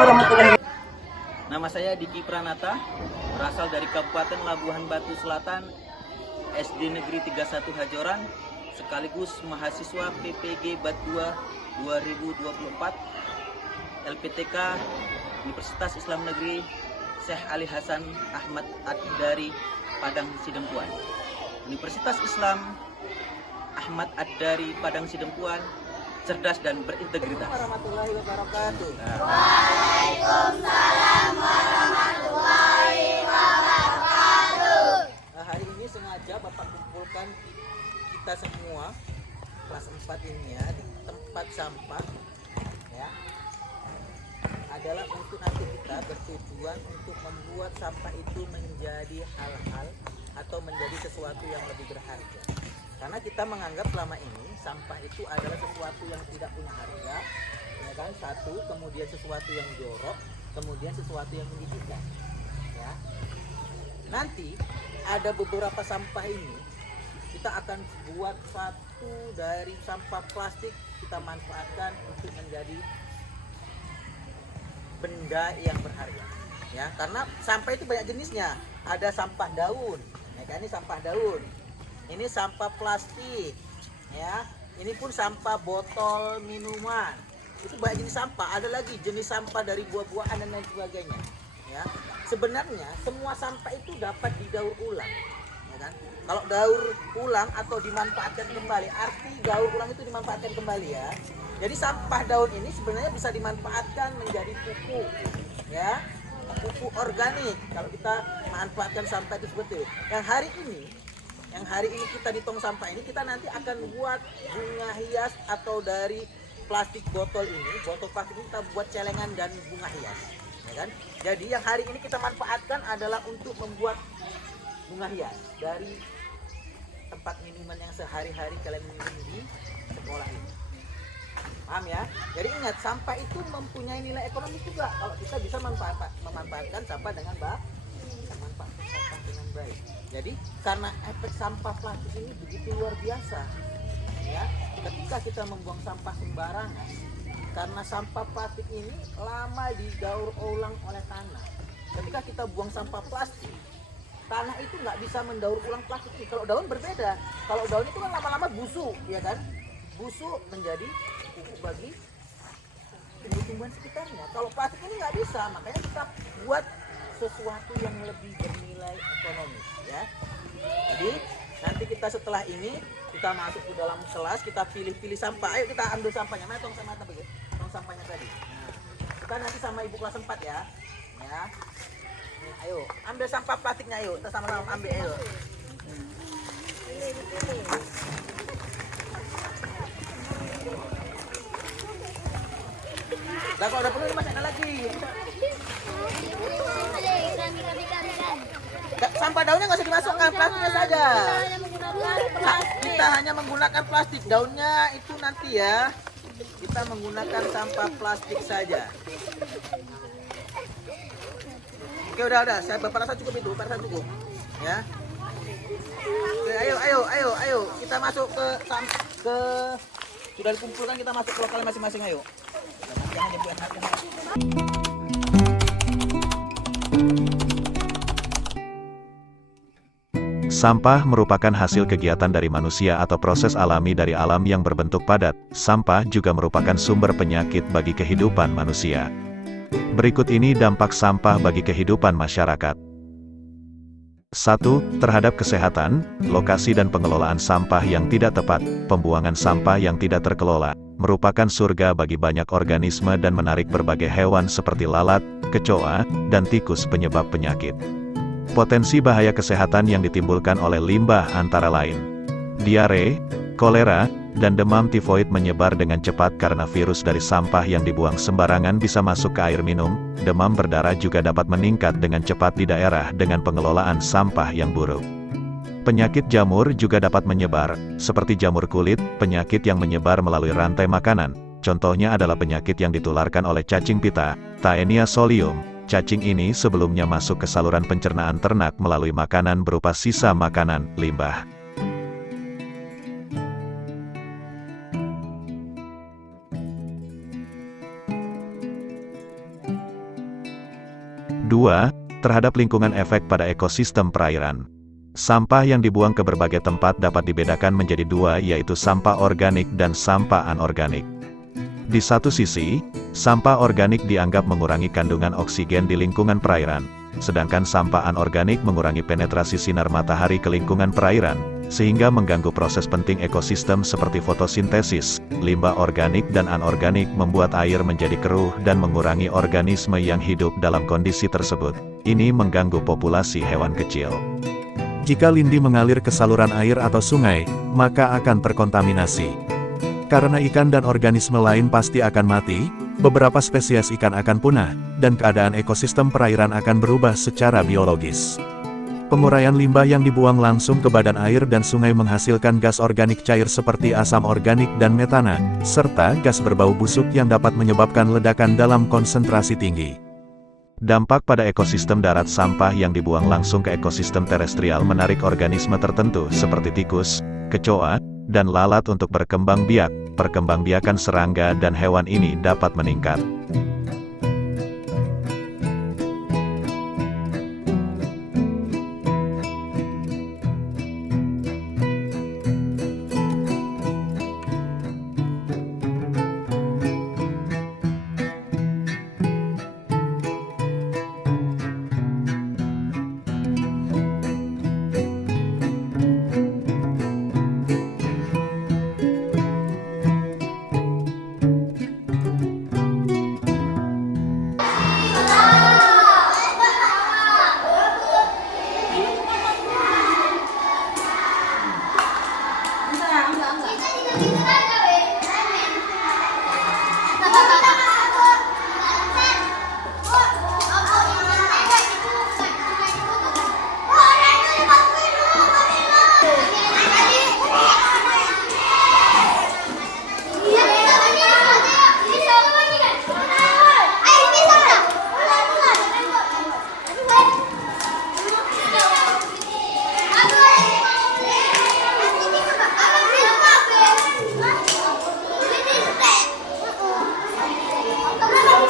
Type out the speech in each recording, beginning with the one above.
warahmatullahi. Nama saya Diki Pranata, berasal dari Kabupaten Labuhan Batu Selatan, SD Negeri 31 Hajoran, sekaligus mahasiswa PPG Batua 2024, LPTK Universitas Islam Negeri Syekh Ali Hasan Ahmad Ad-Dari Padang Sidempuan. Universitas Islam Ahmad Ad-Dari Padang Sidempuan, cerdas dan berintegritas. Warahmatullahi wabarakatuh. Waalaikumsalam warahmatullahi wabarakatuh. Hari ini sengaja Bapak kumpulkan kita semua kelas 4 ini ya di tempat sampah ya. Adalah untuk nanti kita bertujuan untuk membuat sampah itu menjadi hal-hal atau menjadi sesuatu yang lebih berharga. Karena kita menganggap selama ini sampah itu adalah sesuatu yang tidak punya harga, ya kan? Satu, kemudian sesuatu yang jorok, kemudian sesuatu yang menyedihkan. Ya. Nanti ada beberapa sampah ini kita akan buat satu dari sampah plastik, kita manfaatkan untuk menjadi benda yang berharga. Ya, karena sampah itu banyak jenisnya. Ada sampah daun, ya kan? Ini sampah daun. Ini sampah plastik, ya. Ini pun sampah botol minuman. Itu banyak jenis sampah. Ada lagi jenis sampah dari buah-buahan dan lain sebagainya. Ya. Sebenarnya semua sampah itu dapat didaur ulang, ya kan? Kalau daur ulang atau dimanfaatkan kembali, arti daur ulang itu dimanfaatkan kembali ya. Jadi sampah daun ini sebenarnya bisa dimanfaatkan menjadi pupuk, ya. Pupuk organik. Kalau kita manfaatkan sampah itu seperti itu. Yang hari ini kita di tong sampah ini, kita nanti akan buat bunga hias atau dari plastik botol ini, botol plastik ini kita buat celengan dan bunga hias, ya kan? Jadi yang hari ini kita manfaatkan adalah untuk membuat bunga hias dari tempat minuman yang sehari-hari kalian minum di sekolah ini. Paham ya? Jadi ingat, sampah itu mempunyai nilai ekonomi juga kalau kita bisa memanfaatkan sampah dengan baik. Jadi karena efek sampah plastik ini begitu luar biasa, ya. Ketika kita membuang sampah sembarangan, karena sampah plastik ini lama didaur ulang oleh tanah. Ketika kita buang sampah plastik, tanah itu nggak bisa mendaur ulang plastik ini. Kalau daun berbeda. Kalau daun itu kan lama-lama busuk, ya kan? Busuk menjadi pupuk bagi tumbuh-tumbuhan sekitarnya. Kalau plastik ini nggak bisa, makanya kita buat sesuatu yang lebih bernilai ekonomis, ya. Jadi nanti kita setelah ini kita masuk ke dalam kelas, kita pilih-pilih sampah. Ayo kita ambil sampahnya. Mana tong sampah tadi? Tong sampahnya tadi. Nah, kita nanti sama ibu kelas 4 ya. Ya. Nih, ayo ambil sampah plastiknya, ayo. Kita sama-sama ambil, ayo. Nah, kalau udah penuh dimasukkan lagi. Sampah daunnya nggak usah dimasukkan, plastiknya saja. Kita hanya menggunakan plastik, daunnya itu nanti ya. Kita menggunakan sampah plastik saja. Oke, udah. Bapak rasa cukup itu, Bapak rasa cukup. Ya. Oke, ayo. Kita masuk ke sudah dikumpulkan, kita masuk ke lokal masing-masing, ayo. Jangan dibuat hati. Sampah merupakan hasil kegiatan dari manusia atau proses alami dari alam yang berbentuk padat. Sampah juga merupakan sumber penyakit bagi kehidupan manusia. Berikut ini dampak sampah bagi kehidupan masyarakat. 1. Terhadap kesehatan, lokasi dan pengelolaan sampah yang tidak tepat. Pembuangan sampah yang tidak terkelola merupakan surga bagi banyak organisme dan menarik berbagai hewan seperti lalat, kecoa, dan tikus penyebab penyakit. Potensi bahaya kesehatan yang ditimbulkan oleh limbah antara lain diare, kolera, dan demam tifoid menyebar dengan cepat karena virus dari sampah yang dibuang sembarangan bisa masuk ke air minum. Demam berdarah juga dapat meningkat dengan cepat di daerah dengan pengelolaan sampah yang buruk. Penyakit jamur juga dapat menyebar, seperti jamur kulit, penyakit yang menyebar melalui rantai makanan. Contohnya adalah penyakit yang ditularkan oleh cacing pita, Taenia solium. Cacing ini sebelumnya masuk ke saluran pencernaan ternak melalui makanan berupa sisa makanan, limbah. 2. Terhadap lingkungan efek pada ekosistem perairan. Sampah yang dibuang ke berbagai tempat dapat dibedakan menjadi dua, yaitu sampah organik dan sampah anorganik. Di satu sisi, sampah organik dianggap mengurangi kandungan oksigen di lingkungan perairan, sedangkan sampah anorganik mengurangi penetrasi sinar matahari ke lingkungan perairan, sehingga mengganggu proses penting ekosistem seperti fotosintesis. Limbah organik dan anorganik membuat air menjadi keruh dan mengurangi organisme yang hidup dalam kondisi tersebut. Ini mengganggu populasi hewan kecil. Jika lindi mengalir ke saluran air atau sungai, maka akan terkontaminasi. Karena ikan dan organisme lain pasti akan mati, beberapa spesies ikan akan punah, dan keadaan ekosistem perairan akan berubah secara biologis. Penguraian limbah yang dibuang langsung ke badan air dan sungai menghasilkan gas organik cair seperti asam organik dan metana, serta gas berbau busuk yang dapat menyebabkan ledakan dalam konsentrasi tinggi. Dampak pada ekosistem darat. Sampah yang dibuang langsung ke ekosistem terestrial menarik organisme tertentu seperti tikus, kecoa, dan lalat untuk berkembang biak. Perkembangbiakan serangga dan hewan ini dapat meningkat.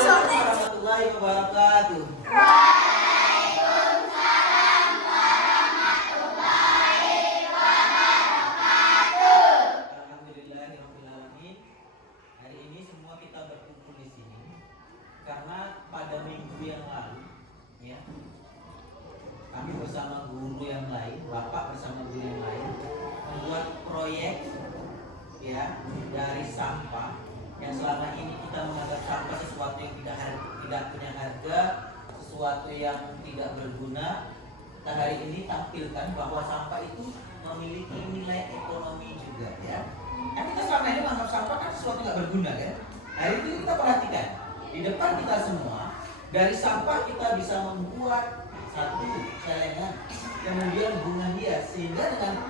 Warahmatullahi wabarakatuh. Alhamdulillahirrahmanirrahim. Hari ini semua kita berkumpul di sini karena pada minggu yang lalu, ya, kami bersama guru yang lain, Bapak bersama guru yang lain, membuat proyek, ya, dari sampah yang selama ini kita menganggap sampah sesuatu yang tidak punya harga, sesuatu yang tidak berguna. Kita hari ini tampilkan bahwa sampah itu memiliki nilai ekonomi juga, ya. Kan kita selama ini menganggap sampah kan sesuatu tidak berguna, kan. Hari ini kita perhatikan di depan kita semua, dari sampah kita bisa membuat satu celengan, kemudian bunga hias, sehingga dengan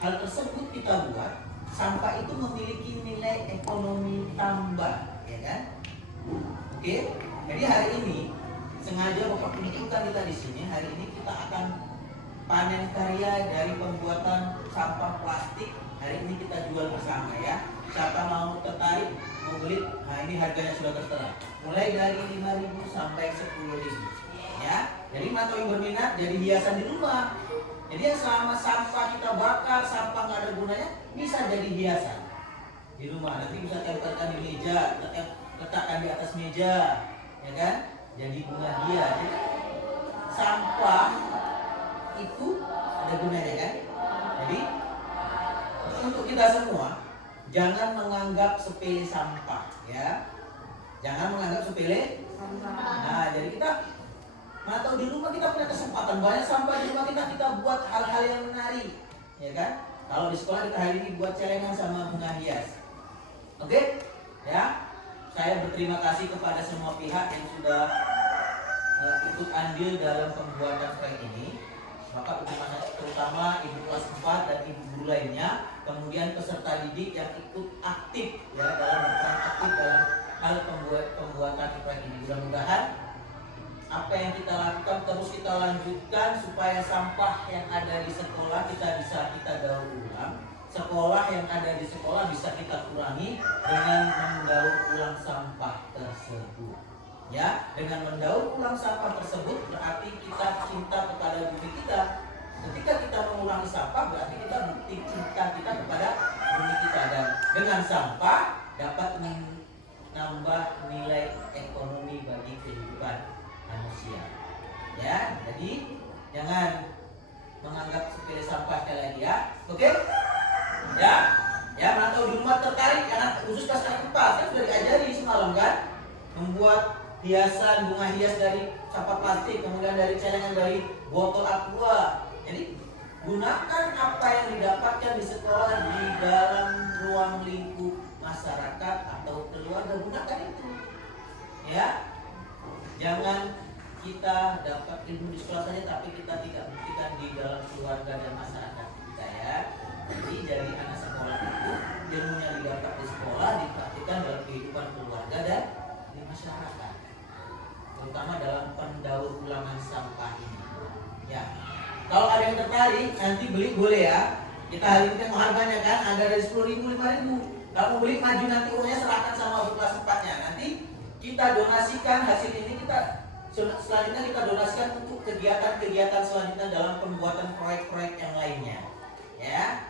hal tersebut kita buat sampah itu memiliki nilai ekonomi tambah, ya kan? Oke, jadi hari ini sengaja Bapak tunjukkan kita di sini. Hari ini kita akan panen karya dari pembuatan sampah plastik. Hari ini kita jual bersama, ya. Siapa mau tertarik, mau beli? Nah, ini harganya sudah tertera. Mulai dari 5.000 sampai 10.000, ya. Jadi atau yang berminat jadi hiasan di rumah. Jadi yang selama sampah kita bakar, sampah nggak ada gunanya, bisa jadi hiasan di rumah. Nanti bisa tempelkan di meja, letakkan di atas meja, ya kan? Jadi bunga hias. Jadi sampah itu ada gunanya, kan? Jadi untuk kita semua, jangan menganggap sepele sampah, ya. Jangan menganggap sepele sampah. Nah, jadi kita atau di rumah kita punya kesempatan banyak sampah di rumah kita buat hal-hal yang menarik, ya kan? Kalau di sekolah kita hari ini buat celengan sama bunga hias. Oke? Ya. Saya berterima kasih kepada semua pihak yang sudah ikut andil dalam pembuatan proyek ini. Bapak terutama Ibu kelas 4 dan Ibu guru lainnya, kemudian peserta didik yang ikut aktif, ya, dalam hal pembuatan proyek ini. Mudah-mudahan apa yang kita lakukan terus kita lanjutkan supaya sampah yang ada di sekolah kita daur ulang. Sekolah yang ada di sekolah bisa kita kurangi dengan mendaur ulang sampah tersebut. Ya, dengan mendaur ulang sampah tersebut berarti kita cinta kepada bumi kita. Ketika kita mengurangi sampah berarti kita bukti cinta kita kepada bumi kita, dan dengan sampah dapat menambah nilai ekonomi bagi kehidupan manusia. Ya, jadi jangan menganggap sepele sampah sekali lagi ya. Oke? Ya. Ya, mana tahu di rumah tertarik karena khusus pas kali kupas kan sudah diajari semalam kan, membuat hiasan bunga hias dari sampah plastik, kemudian dari celengan dari botol aqua. Jadi gunakan apa yang didapatkan di sekolah di dalam ruang lingkup masyarakat atau keluarga, gunakan itu. Ya, jangan kita dapat ilmu di sekolah saja tapi kita tidak buktikan di dalam keluarga dan masyarakat kita ya. Jadi dari anak sekolah itu ilmunya didapat di sekolah dipraktikkan dalam kehidupan keluarga dan di masyarakat, terutama dalam pendaur ulangan sampah ini. Ya, kalau ada yang tertarik nanti beli boleh ya. Kita hari ini tengok harganya kan, ada dari 10.000, 5.000. Kalau mau beli maju nanti uangnya serahkan sama kelas 4-nya. Nanti kita donasikan hasil ini, kita selanjutnya kita donasikan untuk kegiatan-kegiatan selanjutnya dalam pembuatan proyek-proyek yang lainnya. Ya.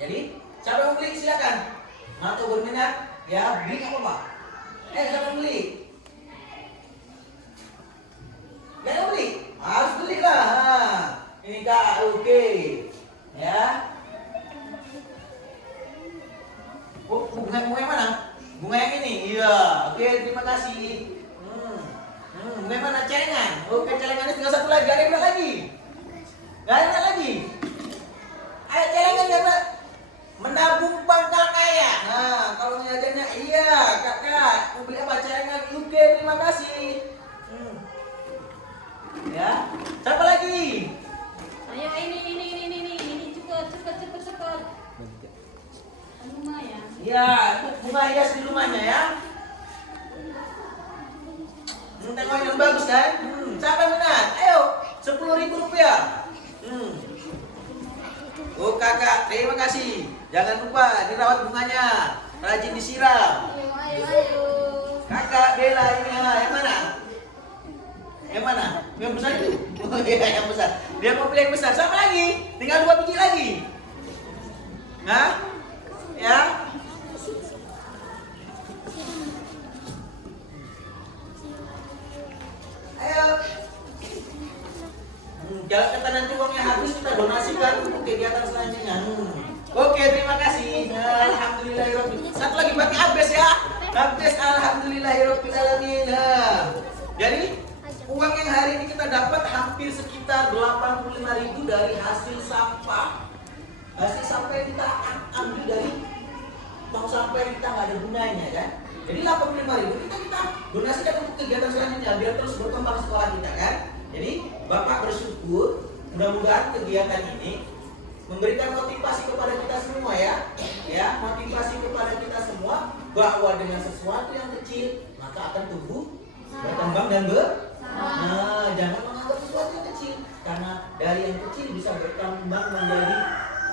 Jadi siapa yang beli silakan. Atau berminat ya beli apa Pak? Siapa yang beli? Gak yang beli? Harus belilah. Ini Kak, oke. Ya. Oh, bunga yang mana? Bunga yang ini. Iya. Oke, terima kasih. Bunga yang mana? Celengan. Oke, celengannya tinggal satu lagi. Ada yang lagi? Gak ada lagi. Ayo celengan ya, menabung pangkal kaya. Nah, kalau mengajarnya iya, kakak mau beli apa? Celengan. Oke, terima kasih. Ya, siapa lagi? Ayo ini cepet. Lumayan. Ya, bunga hias di rumahnya ya. Tengok yang bagus kan? Siapa yang minat? Ayo, 10.000 rupiah. Oh kakak, terima kasih. Jangan lupa dirawat bunganya, rajin disiram. Ayo. Kakak Bella ini yang mana? Yang mana? Yang besar itu? Oh iya, yang besar. Dia mau pilih yang besar. Sama lagi? Tinggal 2 biji lagi. Nah, ya. Ayo. Kalau kata nanti uangnya habis kita donasikan untuk kegiatan selanjutnya. Oke, terima kasih. Alhamdulillahirobbil. Satu lagi bagi Abes ya. Abes alhamdulillahirobbil alamin. Jadi uang yang hari ini kita dapat hampir sekitar 85.000 dari hasil sampah. Hasil sampah yang kita ambil dari tong sampah yang kita nggak ada gunanya kan. Jadi 85.000 kita donasikan untuk kegiatan selanjutnya biar terus berkembang sekolah kita kan. Jadi Bapak bersyukur mudah-mudahan kegiatan ini memberikan motivasi kepada kita semua ya. Ya, motivasi kepada kita semua bahwa dengan sesuatu yang kecil maka akan tumbuh, berkembang dan Nah, jangan menganggap sesuatu yang kecil karena dari yang kecil bisa berkembang menjadi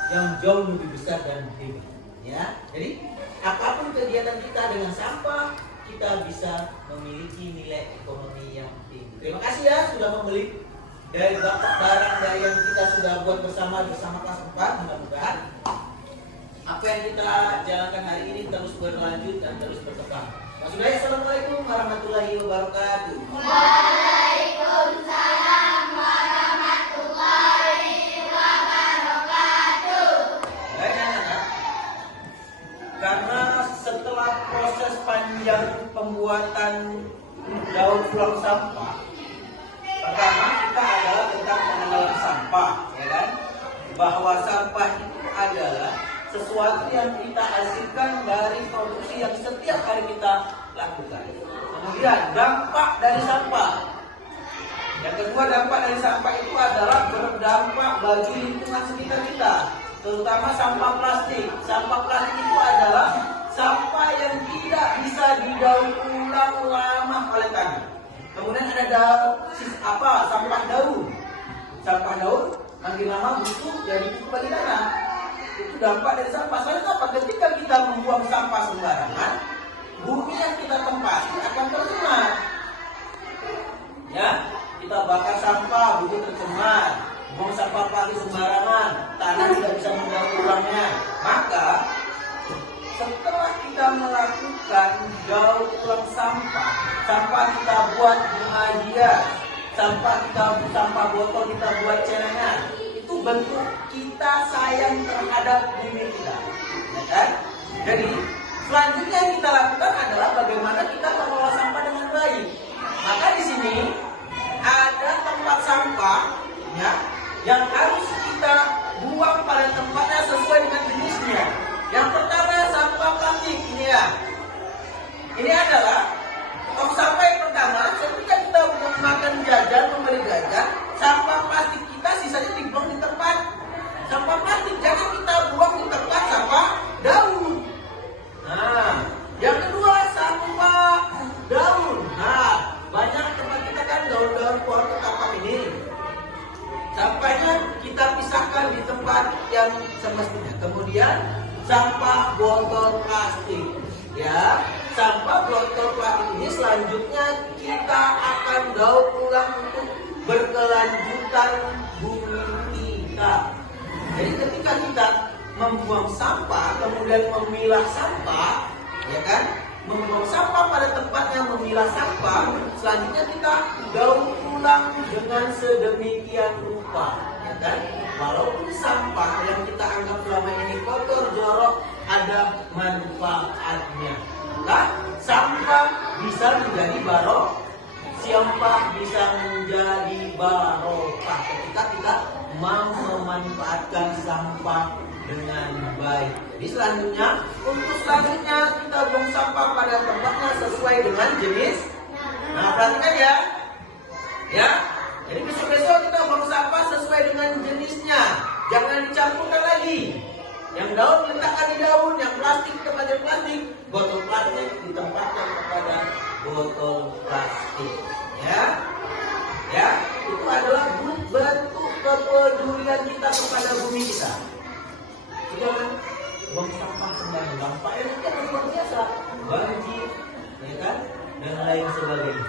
yang jauh lebih besar dan hebat. Ya, jadi apapun kegiatan kita dengan sampah kita bisa memiliki nilai ekonomi yang tinggi. Terima kasih ya sudah membeli dari barang dari yang kita sudah buat bersama kelas 4. Mudah-mudahan apa yang kita jalankan hari ini terus berlanjut dan terus berkembang. Mas Sudaya, assalamualaikum warahmatullahi wabarakatuh. Waalaikumsalam warahmatullahi wabarakatuh. Karena setelah proses panjang pembuatan daur ulang sampah, pertama kita adalah tentang pengenalan sampah, ya kan? Bahwa sampah itu adalah sesuatu yang kita hasilkan dari produksi yang setiap hari kita lakukan. Kemudian dampak dari sampah. Yang kedua, dampak dari sampah itu adalah berdampak bagi lingkungan sekitar kita, terutama sampah plastik. Sampah plastik itu adalah sampah yang tidak bisa didaur ulang lama oleh tanah. Kemudian ada sampah daun. Sampah daun makin lama butuh jadi pupuk bagi tanah. Itu dampak dari sampah. Soalnya apa? Ketika kita membuang sampah sembarangan, bumi yang kita tempati akan tercemar. buang sampah, sampah kita buat bunga hias, sampah botol kita buat celengan, itu bentuk kita sayang terhadap bumi kita, ya kan? Jadi selanjutnya yang kita lakukan adalah bagaimana kita mengelola sampah dengan baik. Maka di sini ada tempat sampah, ya, yang harus kita buang pada tempatnya sesuai dengan jenisnya. Yang pertama sampah plastik ini ya. Ini adalah tong sampah yang pertama. Ketika kita makan jajan, membeli jajan, sampah plastik kita sisanya dibuang di tempat sampah plastik. Jangan kita buang di tempat sampah daun. Nah, yang kedua sampah daun. Nah, banyak tempat kita kan daun-daun pohon ketapang ini. Sampahnya kita pisahkan di tempat yang semestinya. Kemudian sampah botol plastik, ya. Sampah botol plastik ini selanjutnya kita akan daur ulang untuk berkelanjutan bumi kita. Jadi ketika kita membuang sampah, kemudian memilah sampah, ya kan? Membuang sampah pada tempatnya, memilah sampah, selanjutnya kita daur ulang dengan sedemikian rupa, ya kan? Walaupun sampah yang kita anggap selama ini kotor, jorok, ada manfaatnya. Nah, sampah bisa menjadi sampah bisa menjadi barokah ketika kita mau memanfaatkan sampah dengan baik. Jadi selanjutnya kita buang sampah pada tempatnya sesuai dengan jenis. Nah, perhatikan ya. Ya. Jadi besok-besok kita buang sampah sesuai dengan jenisnya. Jangan dicampurkan lagi. Yang daun diletakkan di daun, yang plastik kepada plastik, botol plastik ditempatkan kepada botol plastik. Ya. Ya, itu adalah bentuk kepedulian kita kepada bumi kita. Jangan buang sampah sembarangan. Dampaknya itu luar biasa, banjir, ya kan, dan lain sebagainya.